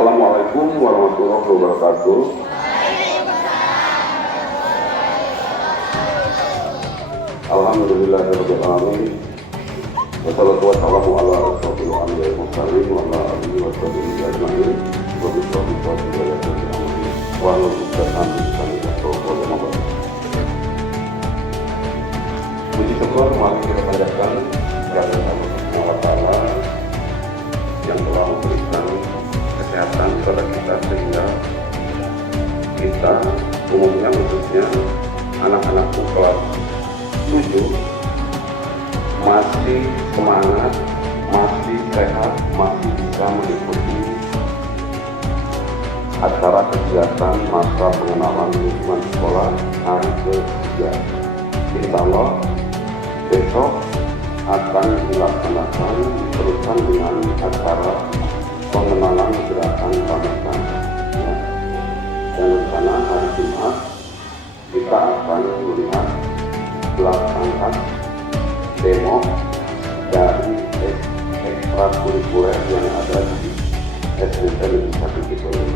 Assalamualaikum warahmatullahi wabarakatuh. Alhamdulillahirabbil alamin. Wassalatu wassalamu ala asyrofil anbiya'i wal mursalin wa ala alihi wa sahbihi ajma'in. Wa puji syukur mari kita panjatkan kepada Allah Subhanahu wa taala yang telah memberikan kesehatan kepada kita sehingga kita umumnya khususnya anak-anakku kelas 7 masih semangat, masih sehat, masih bisa mengikuti acara kegiatan masa pengenalan lingkungan sekolah hari ke-3. Insya Allah besok akan dilaksanakan diteruskan dengan acara pengenalan gerakan pramuka. Dan rencana hari Jumat kita akan melihat pelaksanaan demo dari ekstrakurikuler yang ada di SMK Negeri 1 Cisolok.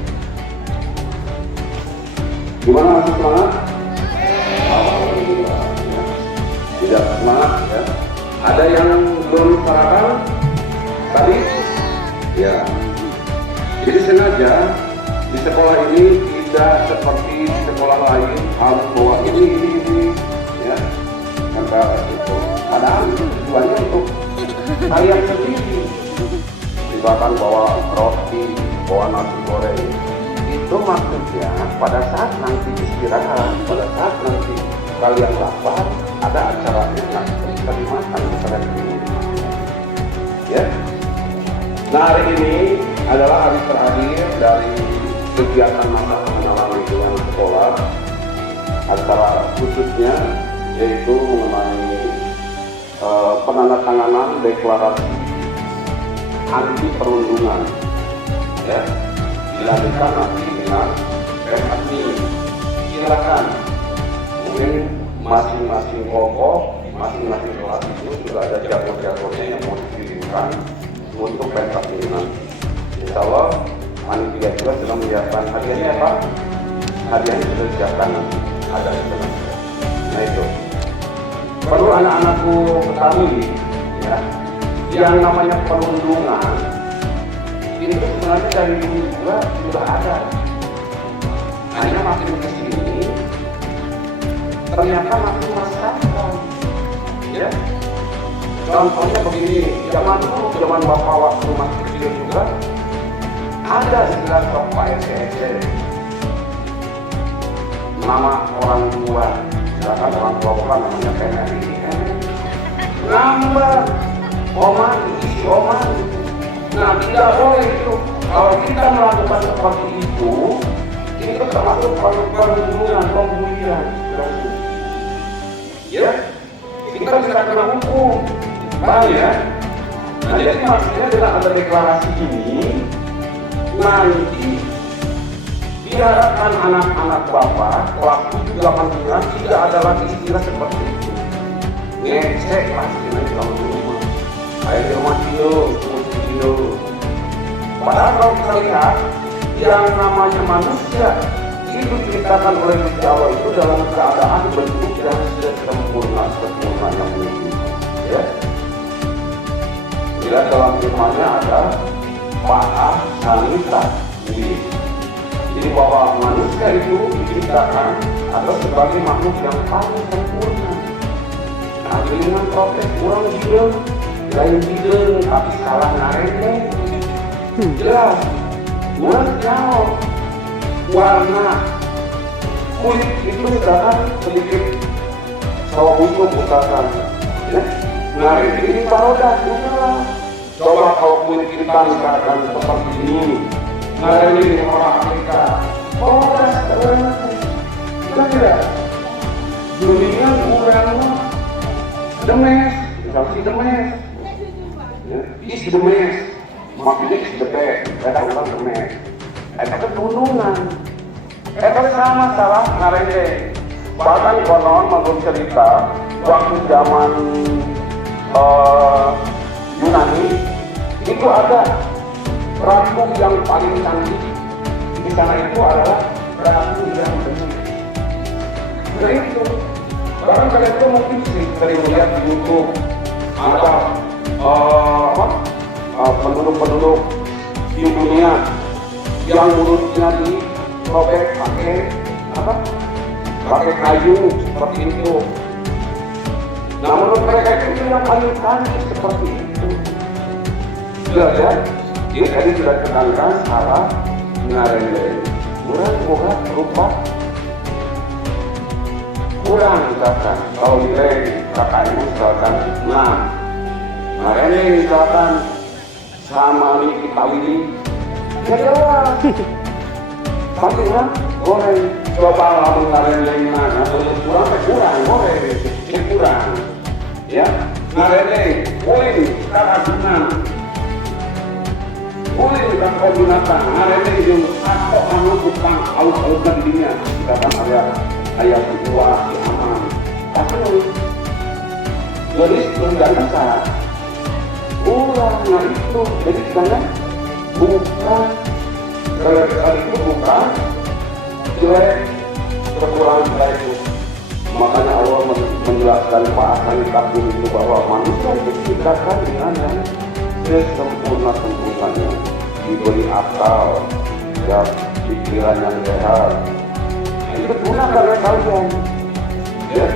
Gimana, masih semangat? Alhamdulillah. Ya. Tidak semangat ya. Ada yang belum sarapan tadi? Ya. Jadi sengaja di sekolah ini tidak seperti di sekolah lain harus bawa ini ya. Antara itu. Padahal itu tujuannya untuk kalian sendiri. Misalkan bawa roti, bawa nasi goreng. Itu maksudnya pada saat nanti istirahat, pada saat nanti kalian lapar, ada acaranya nanti bisa dimakan kalian ini. Ya. Nah, hari ini adalah hari terakhir dari kegiatan masa pengenalan lingkungan sekolah. Acara khususnya yaitu mengenai penandatanganan deklarasi anti perundungan. Ya. Dilanjutkan nanti dengan PMI. Silakan, mungkin masing-masing kelompok, masing-masing kelas itu sudah ada jadwal-jadwalnya yang mau dikirimkan untuk pentas ini nanti. Insya Allah panitia juga sudah menyiapkan hadiahnya ya Pak. Hadiahnya sudah disiapkan nanti, ada di sana. Nah itu perlu anak-anakku ketahui ya, yang namanya perundungan itu sebenarnya dari dulu juga sudah ada. Hanya makin kesini ternyata makin merasakan. Ya. Contohnya begini, zaman dulu, zaman bapak waktu masih kecil juga ada istilah Pak RT. Nama orang tua, silakan orang tua bukan namanya PNRI. Nambah oman, isi oman. Nah, tidak boleh itu. Kalau kita melakukan seperti itu termasuk perundungan, pembulian. Ya, kita bisa kena hukum. Paham ya? Nah, jadi maksudnya dengan ada deklarasi ini, nanti diharapkan anak-anak bapak kelas 7, 8, 9 tidak ada lagi istilah seperti itu. Ngesek pasti nanti kalau di rumah. Ayo di rumah dulu. Padahal kalau kita lihat yang namanya manusia itu diciptakan oleh Gusti Allah itu dalam keadaan bentuk yang sudah sempurna yang mungkin. Ya. Bila dalam firman-Nya ada Maha Sanita. Jadi bahwa manusia itu diciptakan adalah sebagai makhluk yang paling sempurna. Nah, dengan protes kurang juga, lain juga, tapi salah ngaretnya. Jelas, kurang jauh. Warna kulit itu misalkan sedikit sawo busuk misalkan. Ya. Ngaret ini paroda juga. Coba kalau kulit kita misalkan seperti ini, ngaret ini orang Amerika. Paroda sebenarnya. Kita tidak. Dunia ukurannya demes, misalnya si demes. Ya. Is demes. Maksudnya sedepet, ada orang demes. Itu gunungan. Itu sama salah ngarende. Bahkan konon menurut cerita waktu zaman Yunani itu ada ratu yang paling cantik di sana itu adalah ratu yang benar. Nah itu, bahkan kalian itu mungkin sering melihat di YouTube ada penduduk-penduduk di dunia yang mulutnya dirobek pakai kayu seperti itu. Nah menurut mereka itu yang paling cantik seperti itu. Belajar, ini tadi sudah ditekankan salah ngarende. Kurang boga rupa kurang misalkan kalau nilai kakaknya misalkan 6. Ngarende misalkan sama ini kawini ya jelas. Pasti kan goreng coba lamun ngarende mana kurang kurang ya. Ngarende boleh kakak 6 boleh kita kombinasi ngarende yang atau anu tukang aus-aus di dunia misalkan ada ayam kedua di aman tapi jadi nggak bisa ulang. Nah itu jadi sebenarnya bukan kali itu bukan jelek kekurangan kita itu. Makanya Allah menjelaskan bahasa takdir itu bahwa manusia diciptakan dengan yang sesempurna-sempurnanya, diberi akal dan pikiran yang sehat. Itu gunakan oleh kalian ya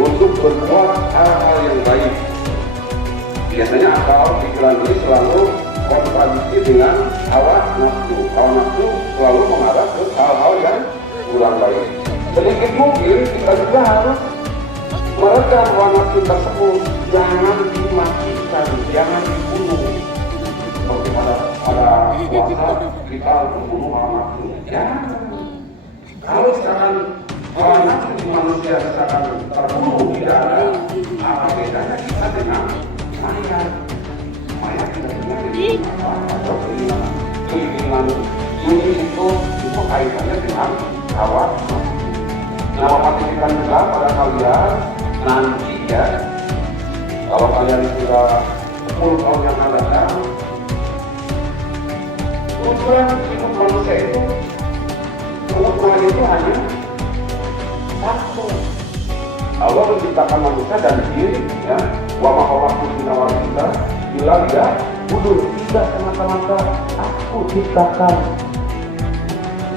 untuk berbuat hal-hal yang baik. Biasanya akal pikiran ini selalu kontradiksi dengan hawa nafsu. Hawa nafsu selalu mengarah ke hal-hal yang kurang baik. Sedikit mungkin kita juga harus meredam hawa nafsu tersebut. Jangan dimatikan, jangan dibunuh. Seperti pada puasa kita membunuh hawa nafsu. Jangan. Kalau sekarang hawa nafsu di manusia sekarang terbunuh tidak ada, apa bedanya kita dengan mayat atau keinginan ini itu kaitannya dengan hawa. Nah, memastikan juga pada kalian nanti ya, kalau kalian sudah 10 tahun yang akan datang, tujuan hidup manusia itu kebutuhan itu hanya satu. Allah menciptakan manusia dan diri ya. Wa ma khalaqtu jinna wal insa illa liya'budun. Tidak semata-mata aku ciptakan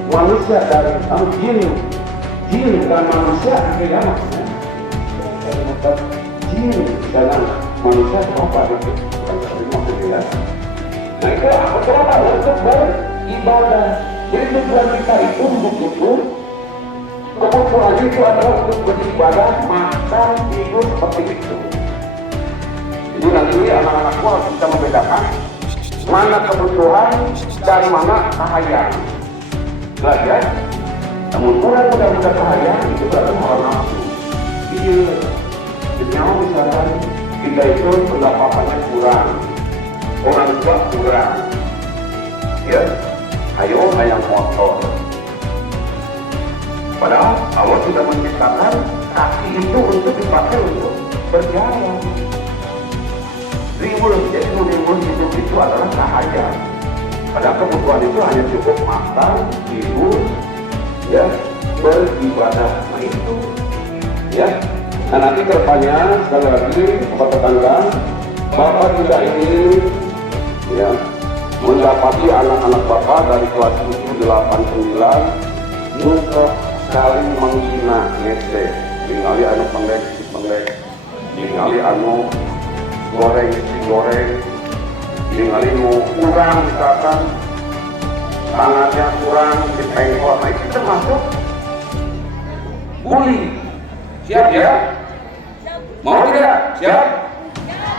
manusia dari jin dan manusia beda maksudnya. Jin dan manusia apa itu? Maksudnya. Nah itu apa? Kenapa? Untuk beribadah. Jadi tujuan kita itu hidup kebutuhannya itu adalah untuk beribadah, makan, tidur seperti itu. Jadi nanti anak-anakku harus bisa membedakan mana kebutuhan dari mana cahaya. Belajar, namun mudah-mudah cahaya itu berarti hawa nafsu. Jadi misalkan kita itu pendapatannya kurang, orang tua kurang, ya, ayo yang motor. Padahal Allah sudah menciptakan kaki itu untuk dipakai untuk berjalan. Jadi rimbun hidup itu adalah cahaya. Padahal kebutuhan itu hanya cukup makan, tidur, ya, beribadah. Nah itu, ya. Nah nanti kedepannya sekali lagi Bapak tekankan, Bapak tidak ingin, ya, mendapati anak-anak Bapak dari kelas 7, 8, 9 untuk saling menghina, ngece, ningali anu penglek, ningali anu goreng, ningali mau kurang misalkan tangannya kurang dipengkot. Nah itu termasuk bully. Siap ya? Mau tidak? Siap?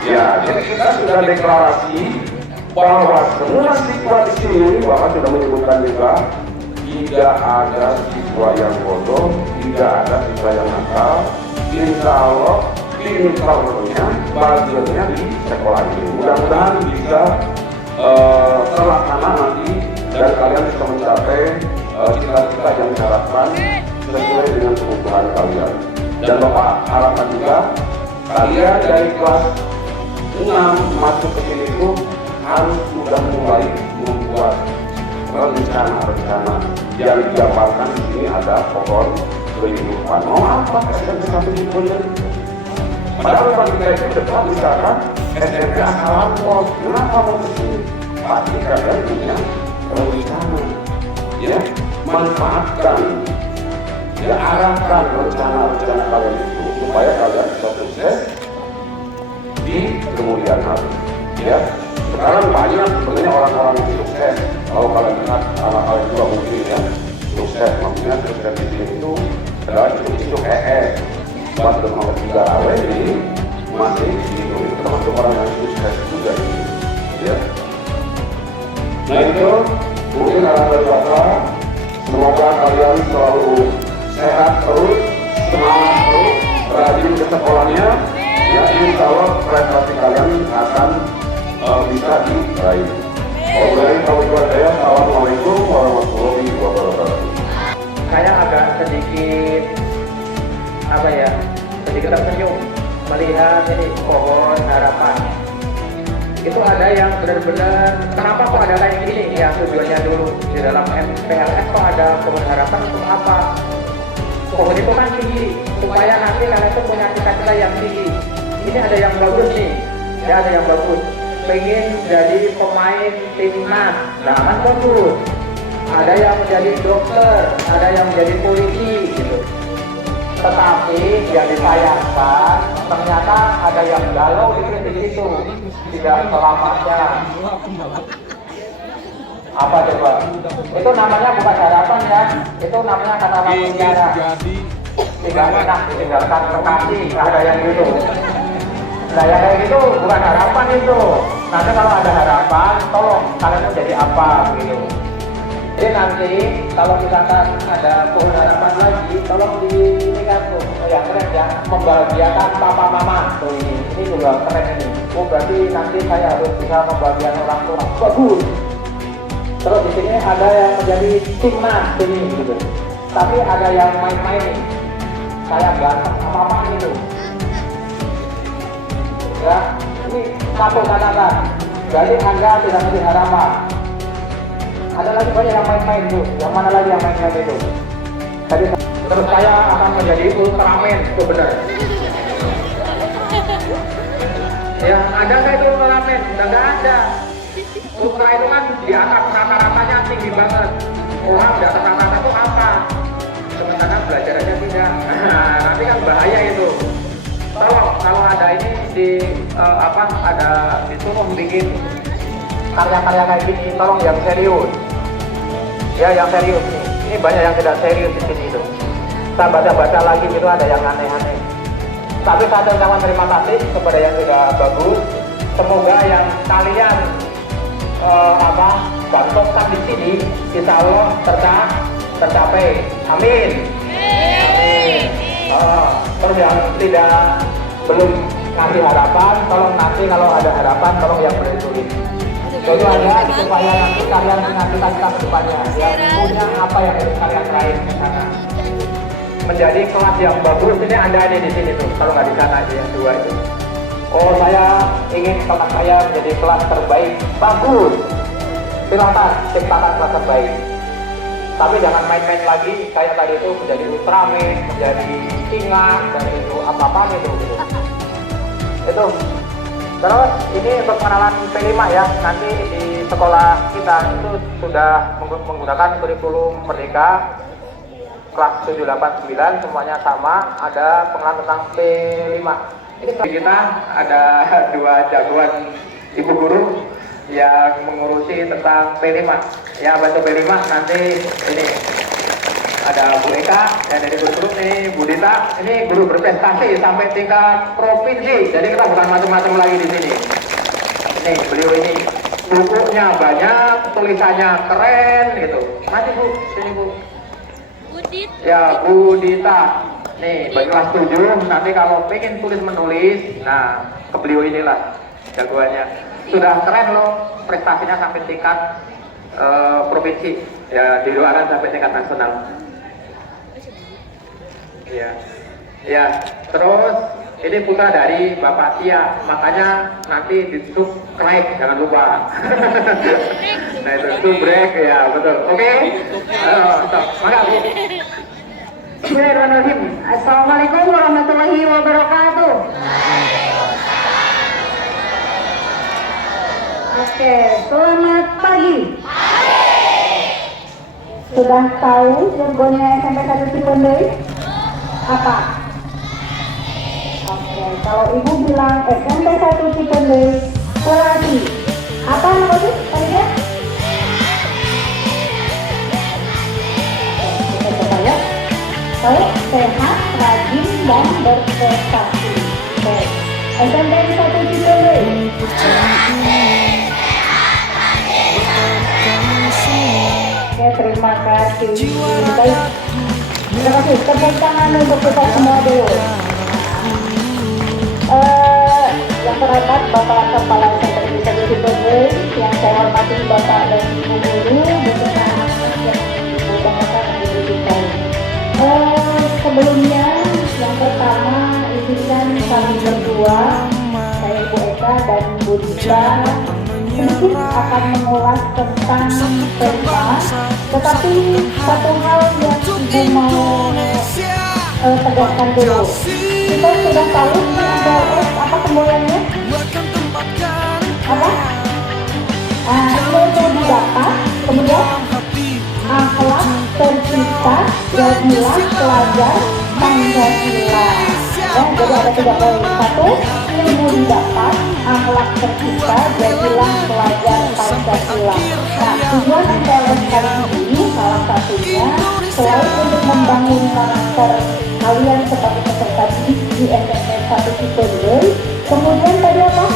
Ya, jadi kita sudah deklarasi bahwa semua siswa di sini, Bapak sudah menyebutkan juga, tidak ada siswa yang bodoh, tidak ada siswa yang nakal. Insya Allah pintarnya, bagiannya di sekolah ini. Mudah-mudahan bisa terlaksana nanti dan kalian bisa mencapai cita-cita yang diharapkan sesuai dengan kebutuhan kalian. Dan Bapak harapkan juga kalian dari kelas 6 masuk ke sini itu harus sudah mulai membuat rencana-rencana yang digambarkan di sini ada pohon kehidupan. Mau apa SMP 1 Ciboyan? Padahal bagi kita itu dekat misalkan SMP Akalan Pos, kenapa mau ke sini? Pasti kalian punya rencana, ya, manfaatkan, ya, arahkan rencana-rencana kalian itu supaya kalian bisa sukses di kemudian hari, ya. Sekarang banyak sebenarnya orang-orang yang sukses. Kalau kalian lihat anak kalian juga mungkin ya sukses, maksudnya sukses di sini itu adalah itu pas dengan tiga awe ini masih di situ, itu termasuk orang yang sukses juga, ya. Nah itu mungkin dari Bapak, semoga kalian selalu sehat terus, semangat terus, rajin ke sekolahnya, ya, insya Allah prestasi kalian akan bisa diraih. Assalamualaikum warahmatullahi wabarakatuh. Saya agak sedikit sedikit tersenyum melihat ini pohon harapan. Itu ada yang benar-benar kenapa kok ada kayak gini ya, tujuannya dulu di dalam MPLS kok ada pohon harapan untuk apa? Pohon itu kan tinggi supaya nanti kalian itu punya cita-cita yang tinggi. Ini ada yang bagus nih, ya, ada yang bagus, pengen jadi pemain timnas, nah kan bagus. Ada yang menjadi dokter, ada yang menjadi polisi gitu. Tetapi yang disayangkan ternyata ada yang galau di situ, tidak selamanya. Apa coba? Itu namanya bukan harapan ya, itu namanya kata mutiara. Tidak enak ditinggalkan kekasih, ada yang gitu. Nah yang kayak gitu bukan harapan itu. Nanti kalau ada harapan, tolong kalian mau jadi apa gitu. Jadi nanti kalau misalkan ada pohon harapan lagi, tolong di ini kan tuh, yang keren ya, membahagiakan papa mama tuh ini juga keren ini. Oh berarti nanti saya harus bisa membahagiakan orang tua. Bagus. Terus di sini ada yang menjadi timnas ini gitu. Tapi ada yang main-main nih. Saya ganteng sama mama gitu. Ya, ini satu kata-kata. Jadi Anda tidak menjadi harapan. Ada lagi banyak yang main-main tuh. Yang mana lagi yang main-main itu? Tadi terus saya akan menjadi Ultraman, itu benar. Ya, ada nggak itu Ultraman? Udah nggak ada. Ultra itu kan di atas rata-ratanya tinggi banget. Orang di atas rata-rata itu apa? Sementara belajarannya tidak. Nah, nanti kan bahaya itu. Tolong kalau ada ini ada disuruh bikin karya-karya kayak gini, tolong yang serius. Ya, yang serius nih. Ini banyak yang tidak serius di sini itu. Saya baca-baca lagi gitu ada yang aneh-aneh. Tapi saya ucapkan terima kasih kepada yang sudah bagus. Semoga yang kalian bantokkan di sini, insya Allah tercapai. Amin. Amin. Terus yang belum ngasih harapan, tolong nanti kalau ada harapan, tolong yang boleh tulis. Itu aja supaya nanti kalian mengajukan kita ke depannya, yang punya apa yang harus kalian raih di sana. Menjadi kelas yang bagus, ini Anda ada di sini tuh, kalau nggak di sana aja yang dua itu. Oh, saya ingin kelas saya menjadi kelas terbaik. Bagus. Silakan ciptakan kelas terbaik. Tapi jangan main-main lagi, kayak tadi itu menjadi Ultraman, menjadi singa, dan itu apa-apa gitu. Itu. Terus ini untuk pengenalan P5 ya, nanti di sekolah kita itu sudah menggunakan kurikulum Merdeka kelas 789, semuanya sama, ada pengenalan tentang P5. Ini kita ada dua jagoan ibu guru yang mengurusi tentang P5. Ya, apa itu P5? Nanti ini ada Bu Eka dan dari guru nih Bu Dita, ini guru berprestasi sampai tingkat provinsi. Jadi kita bukan macam-macam lagi di sini. Nih beliau ini bukunya banyak, tulisannya keren gitu. Masih Bu, sini Bu. Budit. Ya Bu Dita. Nih bagi kelas 7 nanti kalau pengen tulis menulis, nah ke beliau inilah jagoannya. Sudah keren loh, prestasinya sampai tingkat provinsi. Ya didoakan sampai tingkat nasional. Ya, terus ini putra dari Bapak Tia, makanya nanti di subscribe jangan lupa. Nah itu subrek ya betul. Oke. Stop. Mangga Bu. Bismillahirrahmanirrahim. Assalamualaikum warahmatullahi wabarakatuh. Oke, selamat pagi. Sudah tahu jargonnya SMP 1 Cikondeui? Apa? Oke, kalau ibu bilang SMP 1 Cikondeui Selasi, apa namanya tadinya? Kita coba ya. Tahu, sehat, rajin, dan berprestasi. Oke, SMP 1 Cikondeui. Oke, terima kasih. Baik. Terima kasih. Tepuk tangan untuk kita semua dulu. Yang terhormat Bapak Kepala SMP 1 Cikondeui, yang saya hormati Bapak dan Ibu Guru, beserta anak-anak yang dibanggakan dan dididik. Sebelumnya, yang pertama izinkan kami berdua, saya Ibu Eka dan Bu Dita, sedikit akan mengulas tentang tema, tetapi satu hal yang Ibu mau tegaskan dulu. Kita sudah tahu ada apa semboyannya? Apa? Ilmu didapat, kemudian akhlak tercipta, jadilah pelajar Pancasila. Ya, jadi ada 3 poin. 1, ilmu didapat, akhlak tercipta, jadilah pelajar Pancasila. Nah, tujuan MPLS kali ini salah satunya selain untuk membangun karakter kalian sebagai peserta didik di SMP 1 Cikondeui, kemudian tadi apa?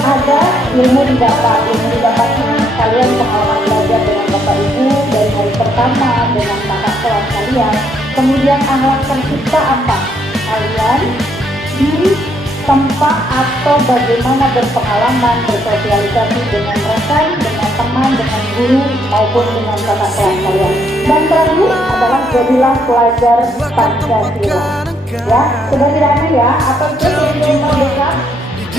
Ada ilmu didapatnya kalian pengalaman belajar dengan Bapak Ibu dari hari pertama dengan kakak kelas kalian. Kemudian akhlak tercipta apa? Kalian di tempat atau bagaimana berpengalaman bersosialisasi dengan rekan, dengan teman, dengan guru maupun dengan kakak kelas kalian. Dan terakhir adalah jadilah pelajar Pancasila. Ya, sudah tidak aneh ya? Apa itu yang merdeka?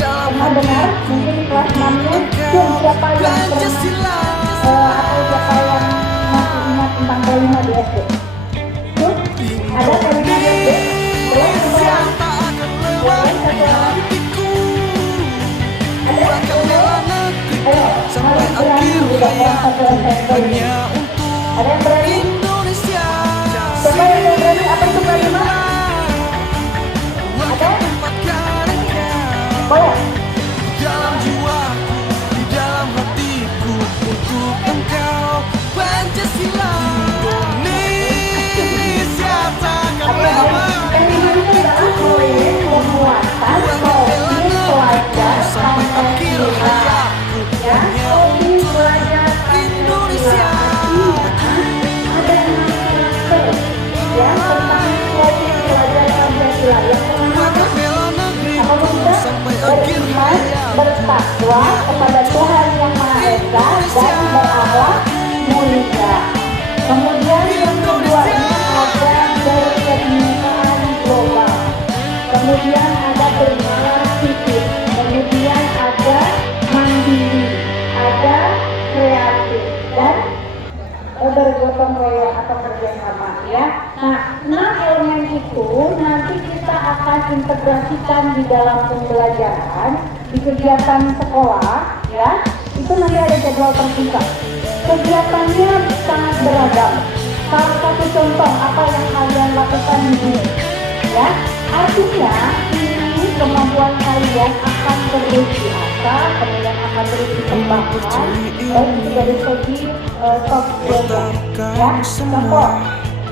Pernah dengar? Mungkin di kelas 6-nya siapa yang pernah atau siapa yang masih ingat tentang kelima di SD? Tuh, ada kelima di SD? Boleh yang boleh satu lagi? Ada? Ayo, harus berani tidak mau satu SMP ini. Ada yang berani? Siapa yang berani? Apa itu kelima? Ada? Boleh? Dalam jiwaku, di dalam hatiku, untuk engkau Pancasila. Indonesia takkan lama. Yang dimana adalah proyek penguatan profil pelajar Pancasila. Ya, profil pelajar Pancasila. Ada karakter ya tentang profil pelajar Pancasila yang beriman, bertakwa kepada Tuhan Yang Maha Esa dan berakhlak mulia. Kemudian yang keduanya ada berkebinekaan global. Kemudian ada bernalar sipil. Kemudian ada mandiri, ada kreatif dan bergotong royong atau kerjasama ya. Nah, 6 elemen itu nanti kita akan integrasikan di dalam pembelajaran di kegiatan sekolah ya. Itu nanti ada jadwal terpisah. Kegiatannya sangat beragam. Salah satu contoh apa yang kalian lakukan ini ya. Artinya ini kemampuan kalian akan terus diasah, kemudian akan terus dikembangkan baik dari segi soft skill ya. Contoh,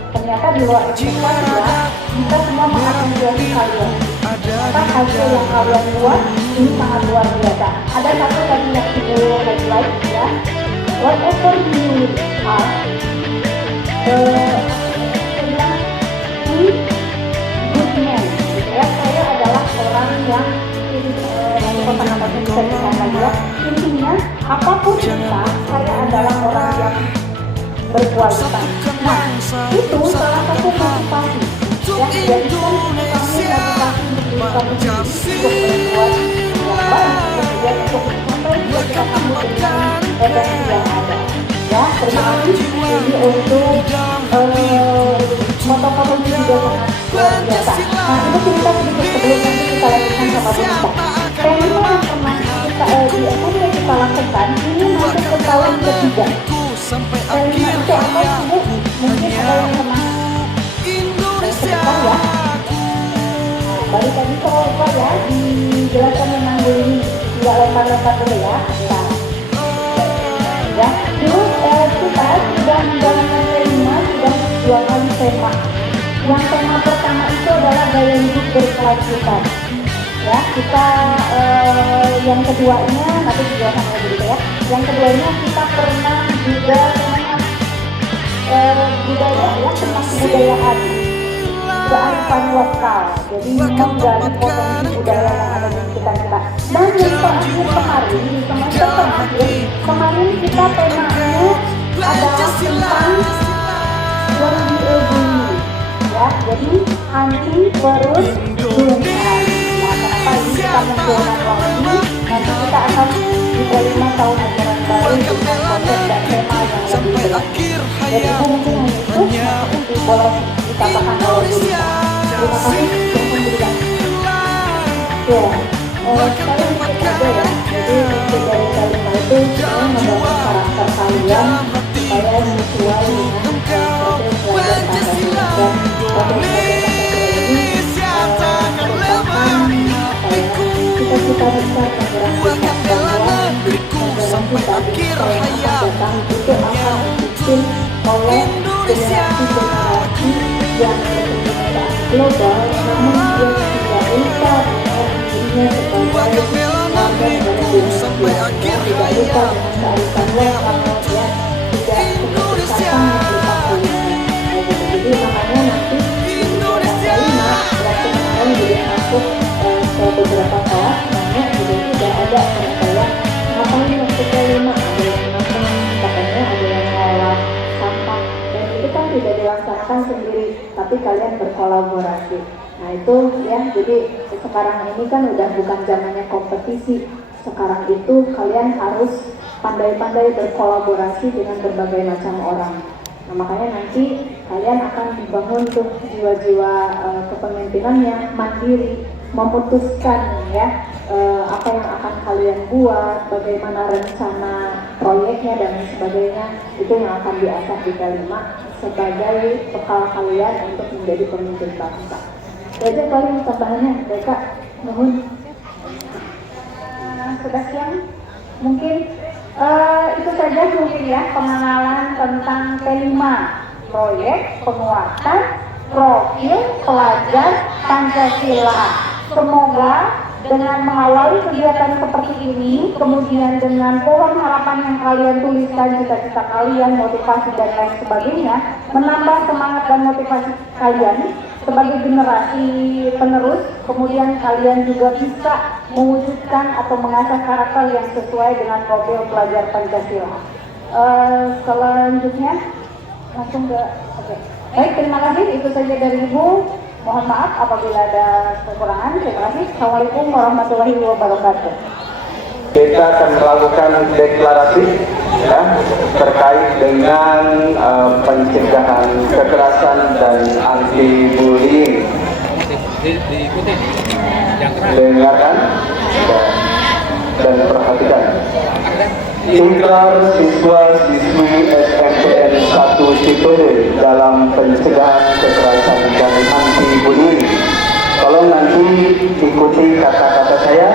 ternyata di luar ekspektasi ya, kita semua mengapresiasi kalian. Maka hasil yang kalian buat ini sangat luar biasa. Ada satu tadi yang ibu highlight ya, whatever you are, good man gitu ya. Saya adalah orang yang nanti kata-katanya bisa dikatakan ya. Intinya apapun kita, saya adalah orang yang berkualitas. Nah, itu salah satu motivasi yang dijadikan kami motivasi untuk diri kami sendiri untuk berbuat yang baik, kemudian untuk sampai ketika kamu dengan potensi yang ada. Ya, terima kasih. Ini untuk foto-foto ini juga sangat luar biasa. Nah, itu cerita sedikit sebelum nanti kita lanjutkan sama Bu Nita. Tema yang pernah kita di SMP kita lakukan ini masuk ke tahun ketiga. Tema itu apa sih? Mungkin ada yang pernah sebentar ya. Baru tadi coba ya dijelaskan memang dulu ini, tidak lempar-lempar dulu ya. Nah, ya, dulu kita sudah menjalankan tema sudah 2 kali tema. Yang tema pertama itu adalah gaya hidup berkelanjutan. Ya, kita yang keduanya nanti dijelaskan lagi gitu ya. Yang keduanya kita pernah juga budaya ya, tentang kebudayaan. Kearifan lokal, jadi menggali potensi budaya yang ada di sekitar kita. Dan yang terakhir kemarin, di semester terakhir, kemarin kita temanya adalah tentang berbudi, ya. Jadi anti perundungan. Nah, kenapa ini kita menjualkan lagi? Nanti kita akan diterima tahun ajaran baru dengan konsep dan tema yang lebih jelas. Jadi mungkin hanya itu boleh dikatakan oleh Bu Nita. Terima kasih yang memberikan. Ya, saya ikut aja ya. Jadi untuk dari kalimat itu saya membangun karakter kalian supaya sesuai dengan proses belajar Pancasila dan proses belajar Pancasila ini merupakan cita-cita besar menggerakkan bahwa generasi kita datang itu akan dipimpin oleh generasi-generasi yang berkebinekaan global, namun dia tidak lupa dengan dirinya sebagai warga negara Indonesia, tidak lupa dengan kearifan lokal, ya, tidak keputusan yang berupa jadi makanya nanti di kelas 5 kelas kemarin juga masuk ke beberapa kelas, namanya juga sudah ada penilaian ngapain masuk ke 5, ada yang makan, katanya ada yang ngolah sampah, dan itu kan tidak dilaksanakan sendiri, tapi kalian berkolaborasi. Nah itu ya, jadi sekarang ini kan udah bukan zamannya kompetisi, sekarang itu kalian harus pandai-pandai berkolaborasi dengan berbagai macam orang. Nah makanya nanti kalian akan dibangun tuh jiwa-jiwa kepemimpinan yang mandiri, memutuskan ya apa yang akan kalian buat, bagaimana rencana proyeknya dan sebagainya, itu yang akan diasah di K5 sebagai bekal kalian untuk menjadi pemimpin bangsa. Jadi kalian tambahannya, mereka mohon sudah siang, mungkin itu saja mungkin ya pengenalan tentang K5, proyek penguatan profil pelajar Pancasila. Semoga dengan mengawali kegiatan seperti ini, kemudian dengan pohon harapan yang kalian tuliskan, cita-cita kalian, motivasi dan lain sebagainya, menambah semangat dan motivasi kalian sebagai generasi penerus, kemudian kalian juga bisa mewujudkan atau mengasah karakter yang sesuai dengan profil pelajar Pancasila. Selanjutnya langsung ke baik, terima kasih, itu saja dari Ibu. Mohon maaf apabila ada kekurangan. Terima kasih. Assalamualaikum warahmatullahi wabarakatuh. Kita akan melakukan deklarasi ya, terkait dengan pencegahan kekerasan dan anti bullying. Dengarkan dan perhatikan. Ikrar siswa-siswi SMPN 1 Cipete dalam pencegahan kekerasan dan anti-bullying. Tolong nanti ikuti kata-kata saya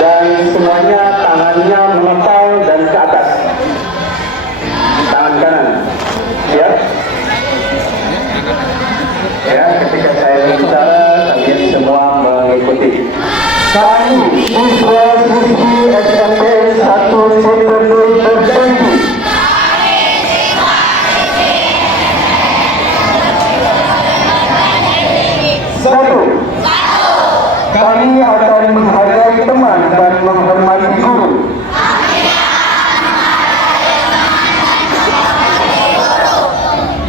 dan semuanya tangannya mengepal dan ke atas. Tangan kanan, ya. Ya, ketika saya bicara, kalian semua mengikuti. Kami siswa-siswi SMPN 1 Cipete berjanji. Satu, kami akan menghargai teman dan menghormati guru.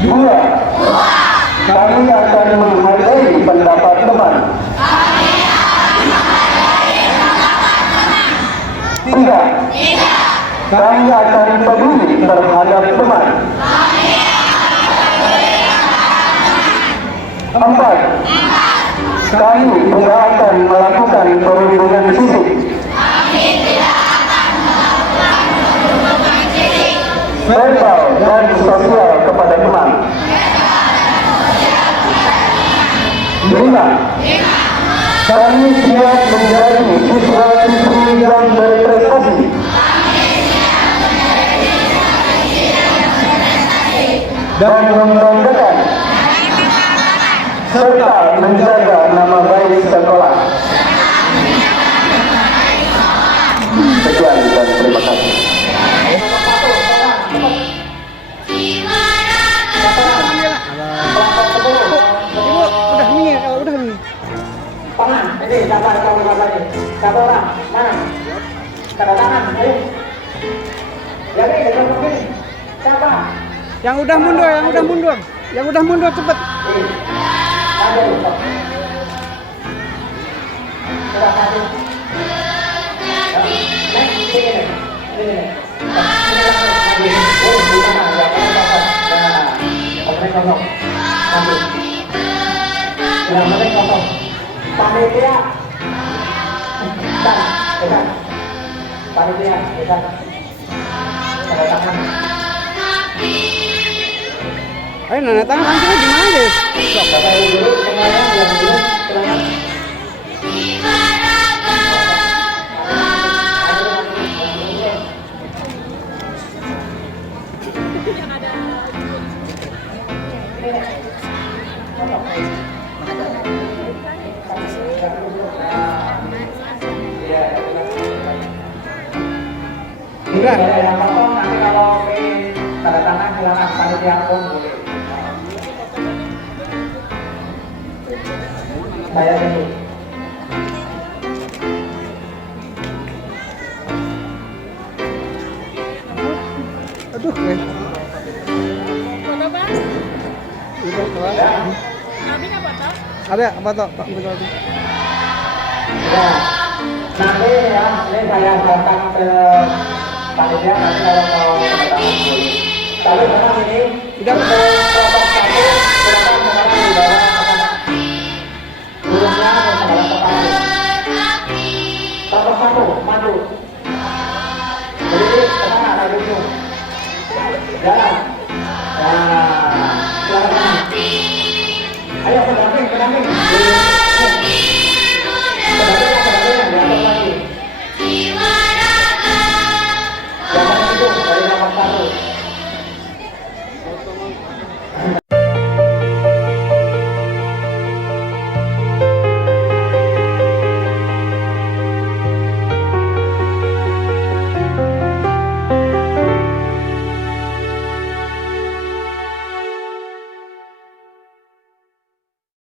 Dua, kami akan menghargai pendapat teman. Tiga, Kami akan peduli terhadap teman. 4. Kami tidak akan melakukan perundungan fisik. Verbal dan sosial kepada teman. 5. Kami siap menjadi siswa-siswi yang berprestasi. Dan membanggakan serta menjaga nama baik sekolah. Sekian dan terima kasih. Tangan, ini siapa lagi? Satu orang, mana? Tanda tangan, ayo. Yang ini, yang ini. Siapa? Yang udah mundur cepet. Panitia, panitia, tanda tangan. Ayo nanda tangan langsung gimana deh? Enggak ada yang potong, nanti kalau pengen tanda tangan silakan panitia pun boleh. Saya ini. Aduh, Foto bang? Kami nggak foto? ada apa toh? Pak betul. Ya, nanti ya, ini saya datang ke panitia nanti kalau mau tanda tangan boleh. Tapi memang ini Tidak. kelompok satu silakan sekarang di bawah sana. Burungnya mau sekarang ke panitia. Kelompok satu maju. Jadi tenang ada dulu. Jalan.